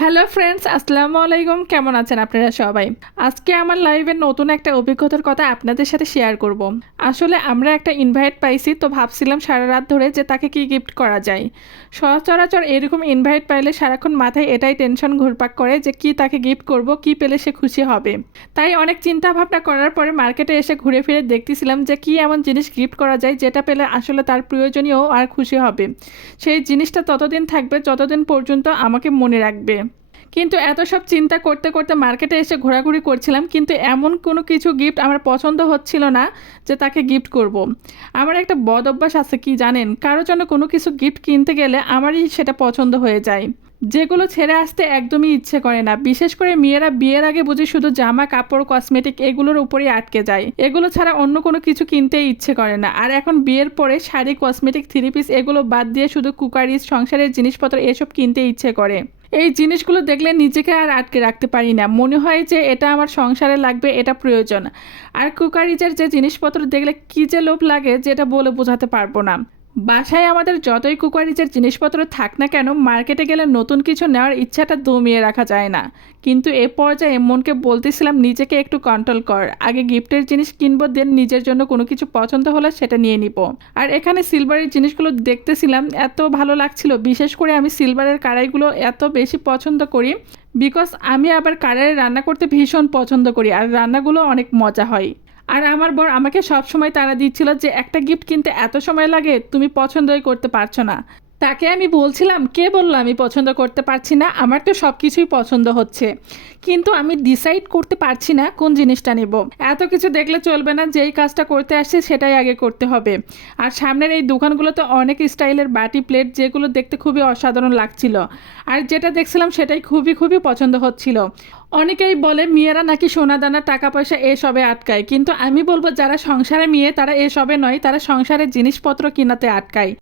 Hello friends, আসসালামু আলাইকুম। কেমন আছেন আপনারা সবাই? আজকে আমার লাইভের নতুন একটা অভিজ্ঞতার কথা আপনাদের সাথে শেয়ার করব। আসলে আমরা একটা ইনভাইট পাইছি, তো ভাবছিলাম সারা রাত ধরে যে তাকে কি গিফট করা যায়। সচরাচর এরকম ইনভাইট পাইলে সারাক্ষণ মাথায় এটাই টেনশন ঘুরপাক করে যে কি তাকে গিফট করব, কি পেলে সে খুশি হবে। তাই অনেক চিন্তা ভাবনা করার পরে মার্কেটে এসে ঘুরে ফিরে দেখতেছিলাম যে কি এমন জিনিস গিফট করা যায় যেটা পেলে আসলে তার প্রয়োজনীয় আর খুশি হবে। সেই জিনিসটা ততদিন থাকবে যতদিন পর্যন্ত আমাকে মনে রাখবে। কিন্তু এত সব চিন্তা করতে করতে মার্কেটে এসে ঘোরাঘুরি করছিলাম, কিন্তু এমন কোনো কিছু গিফট আমার পছন্দ হচ্ছিল না যে তাকে গিফট করব। আমার একটা বদ অভ্যাস আছে, কি জানেন? কারোর জন্য কোনো কিছু গিফট কিনতে গেলে আমারই সেটা পছন্দ হয়ে যায়, যেগুলো ছেড়ে আসতে একদমই ইচ্ছে করে না। বিশেষ করে মেয়েরা বিয়ের আগে বুঝি শুধু জামা কাপড় কসমেটিক এগুলোর উপরেই আটকে যায়, এগুলো ছাড়া অন্য কোনো কিছু কিনতেই ইচ্ছে করে না। আর এখন বিয়ের পরে শাড়ি, কসমেটিক, থ্রি পিস এগুলো বাদ দিয়ে শুধু কুকারিজ, সংসারের জিনিসপত্র এসব কিনতে ইচ্ছে করে। এই জিনিসগুলো দেখলে নিজেকে আর আটকে রাখতে পারি না, মনে হয় যে এটা আমার সংসারে লাগবে, এটা প্রয়োজন। আর কুকারিজের যে জিনিসপত্র দেখলে কী যে লোভ লাগে, যেটা বলে বোঝাতে পারবো না। বাসায় আমাদের যতই কুকারিজের জিনিসপত্র থাক না কেন, মার্কেটে গেলে নতুন কিছু নেওয়ার ইচ্ছাটা দমিয়ে রাখা যায় না। কিন্তু এ পর্যায়ে মনকে বলতেছিলাম নিজেকে একটু কন্ট্রোল কর, আগে গিফটের জিনিস কিনবো, দেন নিজের জন্য কোনো কিছু পছন্দ হলে সেটা নিয়ে নিব। আর এখানে সিলভারের জিনিসগুলো দেখতেছিলাম, এত ভালো লাগছিল। বিশেষ করে আমি সিলভারের কড়াইগুলো এত বেশি পছন্দ করি, বিকজ আমি আবার কড়াইয়ে রান্না করতে ভীষণ পছন্দ করি, আর রান্নাগুলো অনেক মজা হয়। আর আমার বর আমাকে সবসময় তাড়া দিচ্ছিল যে একটা গিফট কিনতে এত সময় লাগে, তুমি পছন্দই করতে পারছো না। তাকে আমি বলছিলাম, কে বললো আমি পছন্দ করতে পারছি না? আমার তো সব কিছুই পছন্দ হচ্ছে, কিন্তু আমি ডিসাইড করতে পারছি না কোন জিনিসটা নেব। এত কিছু দেখলে চলবে না, যেই কাজটা করতে আসছে সেটাই আগে করতে হবে। আর সামনের এই দোকানগুলোতে অনেক স্টাইলের বাটি প্লেট, যেগুলো দেখতে খুবই অসাধারণ লাগছিল। আর যেটা দেখছিলাম সেটাই খুবই খুবই পছন্দ হচ্ছিল। অনেকেই বলে মেয়েরা নাকি সোনা দানা টাকা পয়সা এসবে আটকায়, কিন্তু আমি বলবো যারা সংসারে মেয়ে তারা এসবে নয়, তারা সংসারের জিনিসপত্র কিনাতে আটকায়।